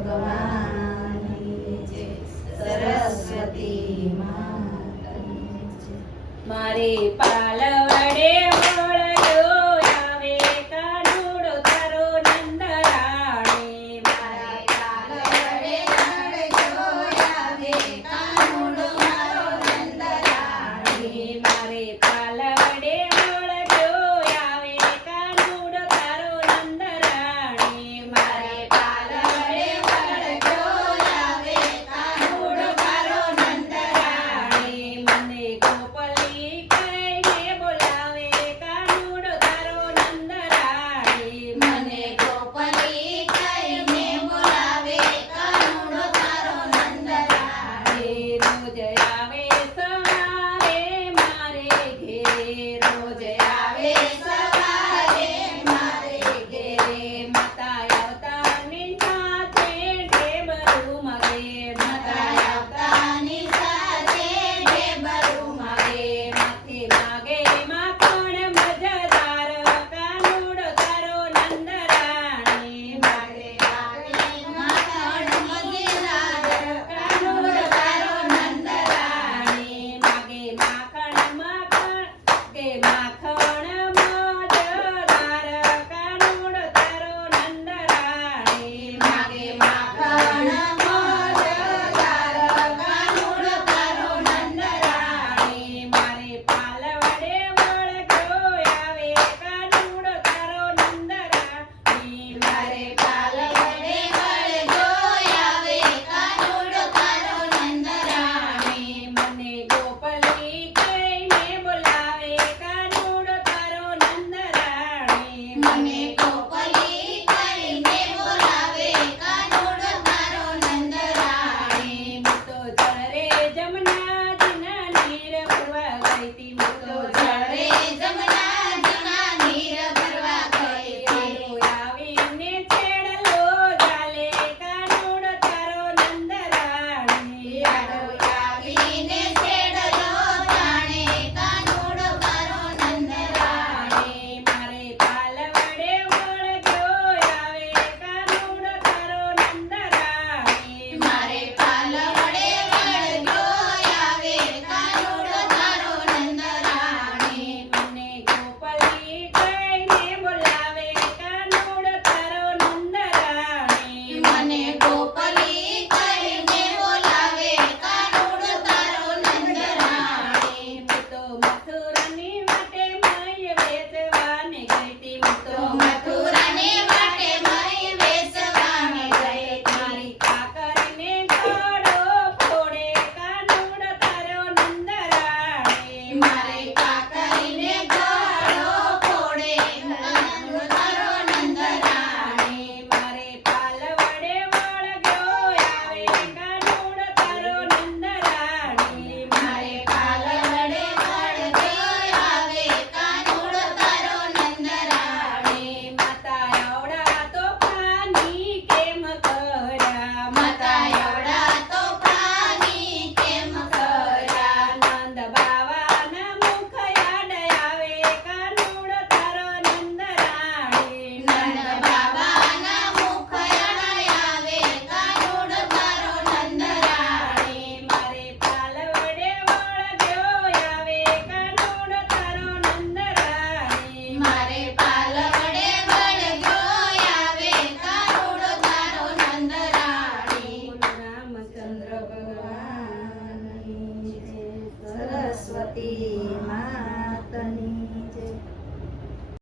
ભગવાનની જય સરસ્વતી મારે પાલવડે variety જય. સરસ્વતી